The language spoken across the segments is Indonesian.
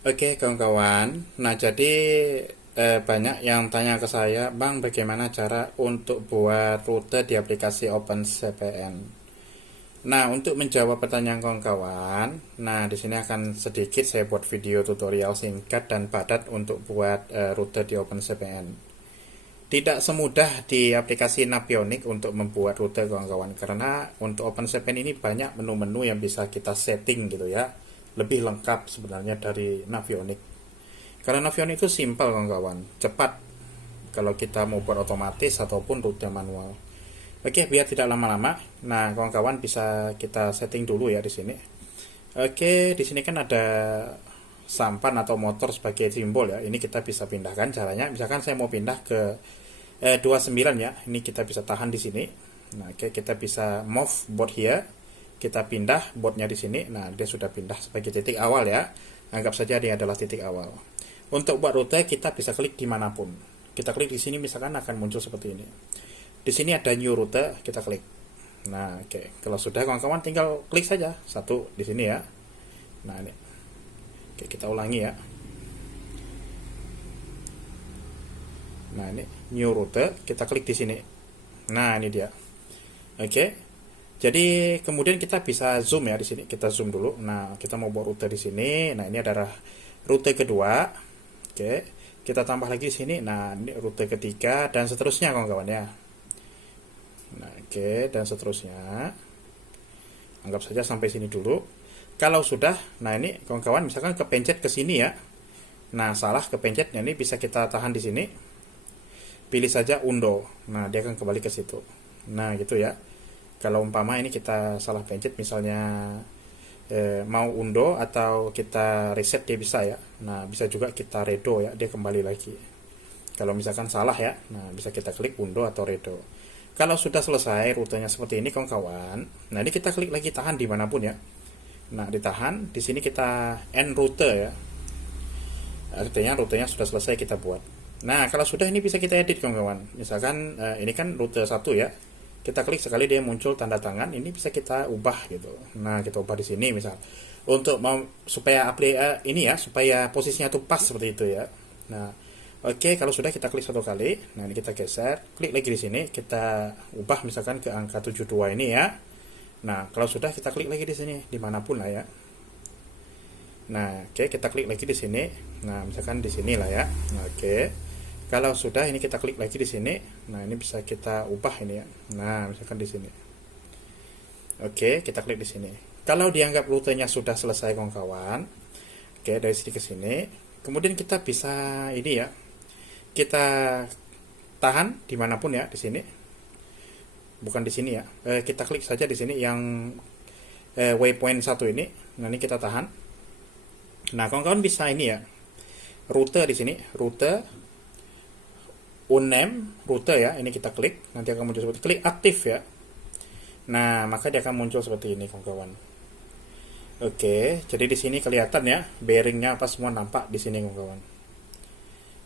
Oke kawan-kawan, nah jadi banyak yang tanya ke saya, Bang, bagaimana cara untuk buat rute di aplikasi OpenCPN. Nah, untuk menjawab pertanyaan kawan-kawan, nah di sini akan sedikit saya buat video tutorial singkat dan padat untuk buat rute di OpenCPN. Tidak semudah di aplikasi Navionic untuk membuat rute kawan-kawan, karena untuk OpenCPN ini banyak menu-menu yang bisa kita setting gitu ya, lebih lengkap sebenarnya dari Navionic. Karena Navionic itu simpel kawan-kawan, cepat kalau kita mau buat otomatis ataupun rute manual. Oke, biar tidak lama-lama. Nah, kawan-kawan bisa kita setting dulu ya di sini. Oke, di sini kan ada sampan atau motor sebagai simbol ya. Ini kita bisa pindahkan caranya. Misalkan saya mau pindah ke 29 ya. Ini kita bisa tahan di sini. Nah, oke, kita bisa move board here. Kita pindah boardnya di sini. Nah, dia sudah pindah sebagai titik awal ya. Anggap saja dia adalah titik awal. Untuk buat rute kita bisa klik dimanapun. Kita klik di sini misalkan akan muncul seperti ini. Di sini ada new rute, kita klik. Nah, oke. Kalau sudah kawan-kawan tinggal klik saja satu di sini ya. Nah, ini. Oke, kita ulangi ya. Nah, ini new rute, kita klik di sini. Nah, ini dia. Oke. Jadi kemudian kita bisa zoom ya di sini. Kita zoom dulu. Nah, kita mau buat rute di sini. Nah, ini adalah rute kedua. Oke. Kita tambah lagi di sini. Nah, ini rute ketiga dan seterusnya kawan-kawan ya. Nah, oke, dan seterusnya. Anggap saja sampai sini dulu. Kalau sudah, nah ini kawan-kawan misalkan kepencet ke sini ya. Nah, salah kepencetnya ini bisa kita tahan di sini. Pilih saja undo. Nah, dia akan kembali ke situ. Nah, gitu ya. Kalau umpama ini kita salah pencet misalnya mau undo atau kita reset dia bisa ya. Nah, bisa juga kita redo ya, dia kembali lagi. Kalau misalkan salah ya, nah bisa kita klik undo atau redo. Kalau sudah selesai rutenya seperti ini kawan-kawan, nah ini kita klik lagi tahan dimanapun ya. Nah ditahan, di sini kita end rute ya. Artinya rutenya sudah selesai kita buat. Nah kalau sudah ini bisa kita edit kawan-kawan. Misalkan ini kan rute 1 ya. Kita klik sekali dia muncul tanda tangan, ini bisa kita ubah gitu. Nah kita ubah di sini misal. Untuk mau supaya ini ya, supaya posisinya tuh pas seperti itu ya. Nah oke, kalau sudah kita klik satu kali. Nah, ini kita geser, klik lagi di sini, kita ubah misalkan ke angka 72 ini ya. Nah, kalau sudah kita klik lagi di sini, dimanapun lah ya. Nah, oke, kita klik lagi di sini. Nah, misalkan di sini lah ya. Nah, oke. Kalau sudah ini kita klik lagi di sini. Nah, ini bisa kita ubah ini ya. Nah, misalkan di sini. Oke, kita klik di sini. Kalau dianggap rutenya sudah selesai kawan-kawan, oke, dari sini ke sini. Kemudian kita bisa ini ya, kita tahan dimanapun ya di sini, bukan di sini ya. Kita klik saja di sini yang waypoint 1 ini. Nah ini kita tahan. Nah kawan-kawan bisa ini ya, rute di sini, rute uname rute ya. Ini kita klik, nanti akan muncul seperti klik aktif ya. Nah maka dia akan muncul seperti ini kawan-kawan. Oke, jadi di sini kelihatan ya, bearingnya apa semua nampak di sini kawan-kawan.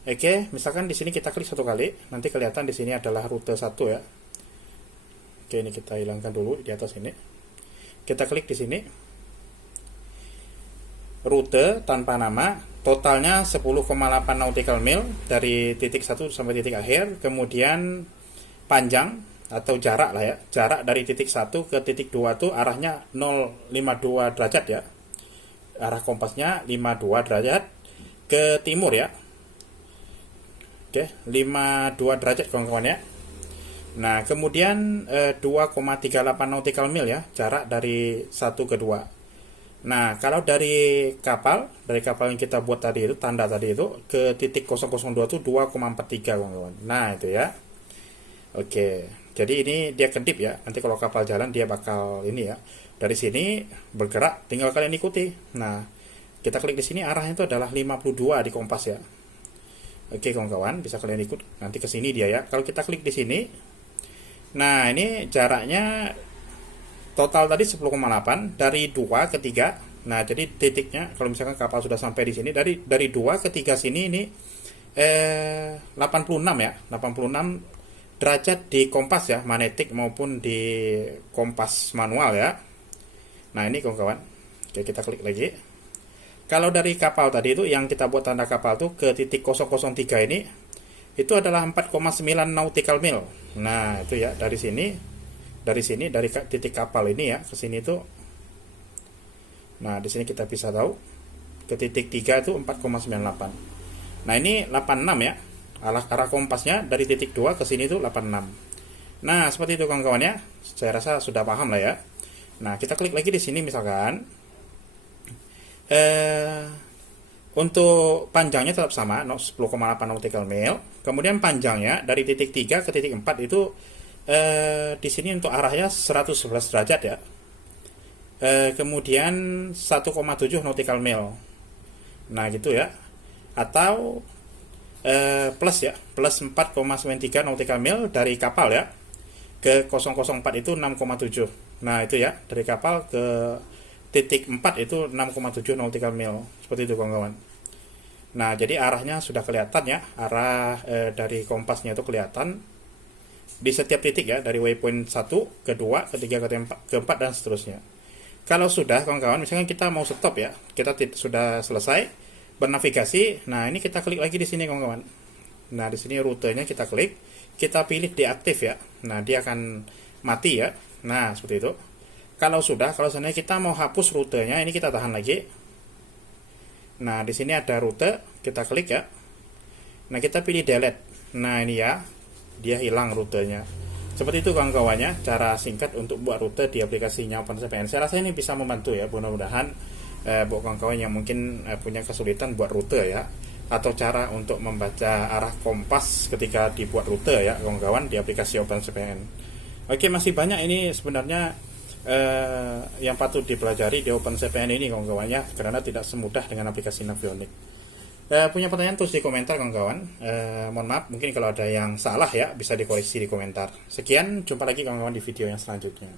Oke, misalkan di sini kita klik satu kali, nanti kelihatan di sini adalah rute 1 ya. Oke, ini kita hilangkan dulu di atas ini. Kita klik di sini. Rute tanpa nama, totalnya 10,8 nautical mile dari titik 1 sampai titik akhir, kemudian panjang atau jarak lah ya. Jarak dari titik 1 ke titik 2 tuh arahnya 0,52 derajat ya. Arah kompasnya 52 derajat ke timur ya. Oke, 52 derajat kawan-kawan ya. Nah, kemudian 2,38 nautical mile ya, jarak dari 1 ke 2. Nah, kalau dari kapal yang kita buat tadi itu, tanda tadi itu, ke titik 002 itu 2,43 kawan-kawan. Nah, itu ya. Oke, jadi ini dia kedip ya. Nanti kalau kapal jalan dia bakal ini ya. Dari sini bergerak, tinggal kalian ikuti. Nah, kita klik di sini arahnya itu adalah 52 di kompas ya. Oke kawan-kawan, bisa kalian ikut nanti ke sini dia ya. Kalau kita klik di sini, nah ini jaraknya total tadi 10,8 dari 2 ke 3. Nah, jadi titiknya kalau misalkan kapal sudah sampai di sini dari 2 ke 3 sini ini 86 ya. 86 derajat di kompas ya, magnetik maupun di kompas manual ya. Nah, ini kawan-kawan. Oke, kita klik lagi. Kalau dari kapal tadi itu yang kita buat tanda kapal tuh ke titik 003 ini itu adalah 4,9 nautical mil. Nah, itu ya dari sini dari titik kapal ini ya ke sini itu. Nah, di sini kita bisa tahu ke titik 3 itu 4,98. Nah, ini 86 ya. Arah kompasnya dari titik 2 ke sini itu 86. Nah, seperti itu kawan-kawan ya. Saya rasa sudah paham lah ya. Nah, kita klik lagi di sini misalkan. Untuk panjangnya tetap sama, 10,8 nautical mil. Kemudian panjangnya dari titik 3 ke titik 4 itu di sini untuk arahnya 111 derajat ya. Kemudian 1,7 nautical mil. Nah, gitu ya. Atau plus ya, plus 4,93 nautical mil dari kapal ya. Ke 004 itu 6,7. Nah, itu ya, dari kapal ke titik 4 itu 6,7 nautical mil. Seperti itu kawan-kawan. Nah, jadi arahnya sudah kelihatan ya. Arah dari kompasnya itu kelihatan di setiap titik ya, dari waypoint 1, ke 2, ke 3, ke 4 dan seterusnya. Kalau sudah kawan-kawan, misalnya kita mau stop ya, kita sudah selesai bernavigasi. Nah, ini kita klik lagi di sini kawan-kawan. Nah, di sini rutenya kita klik, kita pilih deaktif ya. Nah, dia akan mati ya. Nah, seperti itu. Kalau seandainya kita mau hapus rutenya, ini kita tahan lagi. Nah, di sini ada rute, kita klik ya. Nah, kita pilih delete. Nah, ini ya, dia hilang rutenya. Seperti itu kawan-kawannya, cara singkat untuk buat rute di aplikasinya OpenCPN. Saya rasa ini bisa membantu ya, mudah-mudahan buat kawan-kawan yang mungkin punya kesulitan buat rute ya, atau cara untuk membaca arah kompas ketika dibuat rute ya kawan-kawan di aplikasi OpenCPN. Oke, masih banyak ini sebenarnya yang patut dipelajari di OpenCPN ini kawan-kawannya, karena tidak semudah dengan aplikasi Navionics. Punya pertanyaan tulis di komentar kawan-kawan. Mohon maaf mungkin kalau ada yang salah ya, bisa dikoreksi di komentar. Sekian, jumpa lagi kawan-kawan di video yang selanjutnya.